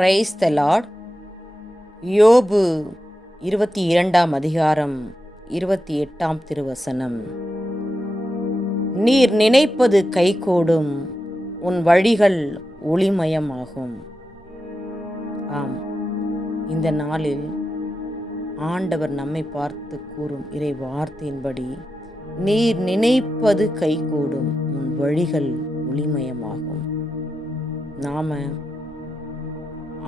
Praise the Lord யோபு இருபத்தி இரண்டாம் அதிகாரம் இருபத்தி எட்டாம் திருவசனம். நீர் நினைப்பது கைகூடும் உன் வழிகள் ஒளிமயமாகும். ஆம் இந்த நாளில் ஆண்டவர் நம்மை பார்த்து கூறும் இறை வார்த்தையின்படி நீர் நினைப்பது கைகூடும் உன் வழிகள் ஒளிமயமாகும். நாம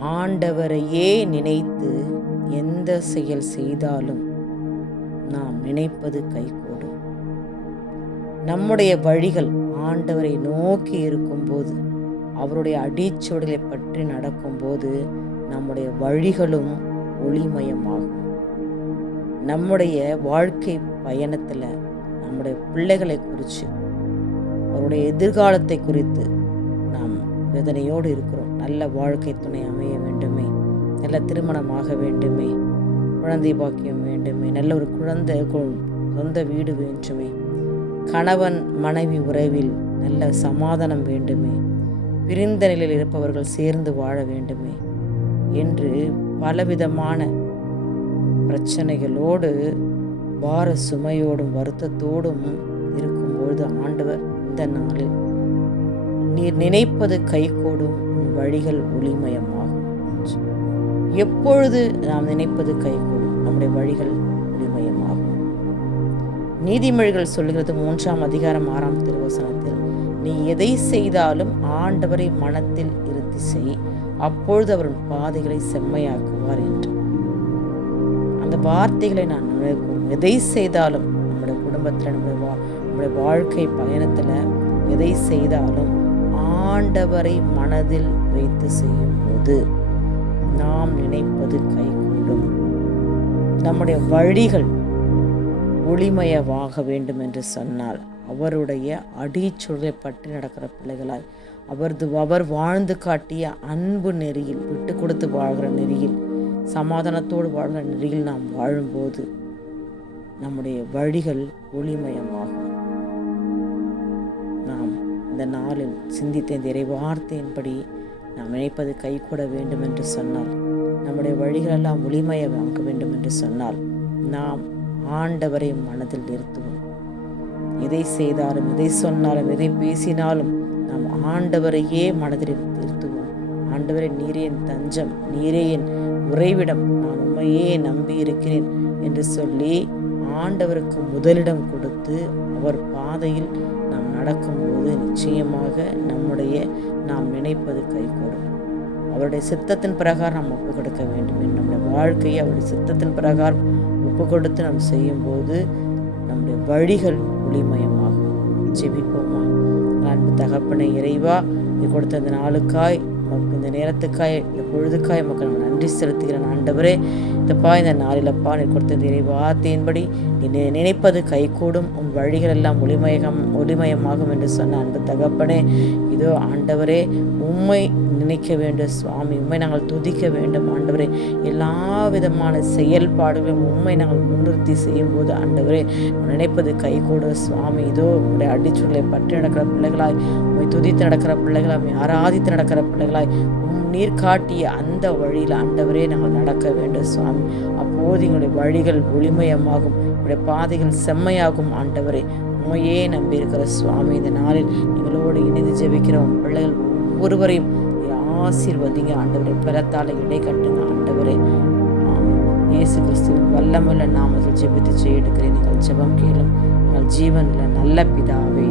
ஆண்டவரையே நினைத்து எந்த செயல் செய்தாலும் நாம் நினைப்பது கைகூடும். நம்முடைய வழிகள் ஆண்டவரை நோக்கி இருக்கும்போது அவருடைய அடிச்சுடலை பற்றி நடக்கும்போது நம்முடைய வழிகளும் ஒளிமயமாகும். நம்முடைய வாழ்க்கை பயணத்தில் நம்முடைய பிள்ளைகளை குறித்து அவருடைய எதிர்காலத்தை குறித்து நாம் வேதனையோடு இருக்கிறோம். நல்ல வாழ்க்கை துணை அமைய வேண்டுமே. நல்ல திருமணமாக வேண்டுமே. குழந்தை பாக்கியம் வேண்டுமே. நல்ல ஒரு குழந்தை சொந்த வீடு வேண்டுமே. கணவன் மனைவி உறவில் நல்ல சமாதானம் வேண்டுமே. பிரிந்த நிலையில் இருப்பவர்கள் சேர்ந்து வாழ வேண்டுமே. என்று பலவிதமான பிரச்சனைகளோடு பார சுமையோடும் வருத்தத்தோடும் இருக்கும்பொழுது ஆண்டவர் இந்த நாளில் நீர் நினைப்பது கைகூடும். உன் வழிகள் ஒளிமயமாகும். என்று. எப்பொழுது நாம் நினைப்பது கைகூடும் நம்முடைய வழிகள் ஒளிமயமாகும். நீதிமொழிகள் சொல்கிறது மூன்றாம் அதிகாரம் ஆறாம் திருவசனத்தில் நீ எதை செய்தாலும் ஆண்டவரை மனத்தில் இருத்தி செய். அப்பொழுது அவரின் பாதைகளை செம்மையாக்குவார் என்று. அந்த வார்த்தைகளை நான் நினைக்கும் எதை செய்தாலும் நம்முடைய குடும்பத்தில் நம்முடைய வா நம்முடைய வாழ்க்கை பயணத்தில் எதை செய்தாலும் ஆண்டவரை மனதில் வைத்து செய்யும்போது நாம் நினைப்பது கைகூடும். நம்முடைய வழிகள் ஒளிமயமாக வேண்டும் என்று சொன்னால் அவருடைய அடிச்சொலை பற்றி நடக்கிற பிள்ளைகளாய் அவரது அவர் வாழ்ந்து காட்டிய அன்பு நெறியில் விட்டு கொடுத்து வாழ்கிற நெறியில் சமாதானத்தோடு வாழ்கிற நெறியில் நாம் வாழும்போது நம்முடைய வழிகள் ஒளிமயமாகும். நாம் இந்த நாளில் சிந்தித்த இந்த இறை வார்த்தையின்படி நாம் நினைப்பது கைகூட வேண்டும் என்று சொன்னால் நம்முடைய வழிகளெல்லாம் ஒளிமயமாக்க வேண்டும் என்று சொன்னால் நாம் ஆண்டவரை மனதில் நிறுத்துவோம். எதை செய்தாலும் எதை சொன்னாலும் எதை பேசினாலும் நாம் ஆண்டவரையே மனதில் நிறுத்துவோம். ஆண்டவரை நீரே என் தஞ்சம் நீரே என் உறைவிடம் நான் உண்மையே நம்பி இருக்கிறேன் என்று சொல்லி ஆண்டவருக்கு முதலிடம் கொடுத்து அவர் பாதையில் நாம் நடக்கும்போது நிச்சயமாக நம்முடைய நாம் நினைப்பது கைகூடும். அவருடைய சித்தத்தின் பிரகாரம் நாம் ஒப்பு கொடுக்க வேண்டும் நம்முடைய வாழ்க்கையை அவருடைய சித்தத்தின் பிரகாரம் ஒப்பு கொடுத்து நாம் செய்யும்போது நம்முடைய வழிகள் ஒளிமயமாகும். ஜெபிப்போமா? அன்பு தகப்பனை இறைவா நீ கொடுத்த அந்த நாளுக்காய் உமக்கு இந்த நேரத்துக்காய் இந்த பொழுதுக்காய் உமக்கு நான் நன்றி செலுத்துகிறேன். ஆண்டவரே இந்தப்பா இந்த நாளிலப்பா நீ கொடுத்த இந்த வார்த்தையின்படி நீ நினைப்பது கைகூடும். உன் வழிகள் எல்லாம் ஒளிமயகம் ஒளிமயமாகும் என்று சொன்ன அன்பு தகப்பனே. இதோ ஆண்டவரே உண்மை நினைக்க வேண்டும். சுவாமி உண்மை நாங்கள் துதிக்க வேண்டும். ஆண்டவரே எல்லா விதமான செயல்பாடுகளையும் உண்மை நாங்கள் முன்னிறுத்தி செய்யும்போது ஆண்டவரே நினைப்பது கைகூடு. சுவாமி இதோ உங்களுடைய அடிச்சுடலை பற்றி நடக்கிற பிள்ளைகளாய் உண்மை துதித்து நடக்கிற பிள்ளைகளாய் ஆராதித்து நடக்கிற பிள்ளைகளாய் உம் நீர் காட்டிய அந்த வழியில் ஆண்டவரே நாங்கள் நடக்க வேண்டும் சுவாமி. அப்போது எங்களுடைய வழிகள் ஒளிமயமாகும் எங்களுடைய பாதைகள் செம்மையாகும் ஆண்டவரே. உண்மையே நம்பியிருக்கிற சுவாமி இந்த நாளில் எங்களோடு இணைந்து ஜெபிக்கிறோம் பிள்ளைகள் ஒவ்வொருவரையும் ஆசீர்வதிங்க ஆண்டவரே. பிறத்தால் இடை கட்டுங்க ஆண்டவரே. இயேசு கிறிஸ்துவின் வல்லமுள்ள நாமத்தில் ஜெபித்து செய்ய எடுக்கிறேன் நீங்கள் ஜெபம் கேளும். எங்கள் ஜீவனில் நல்ல பிதாவே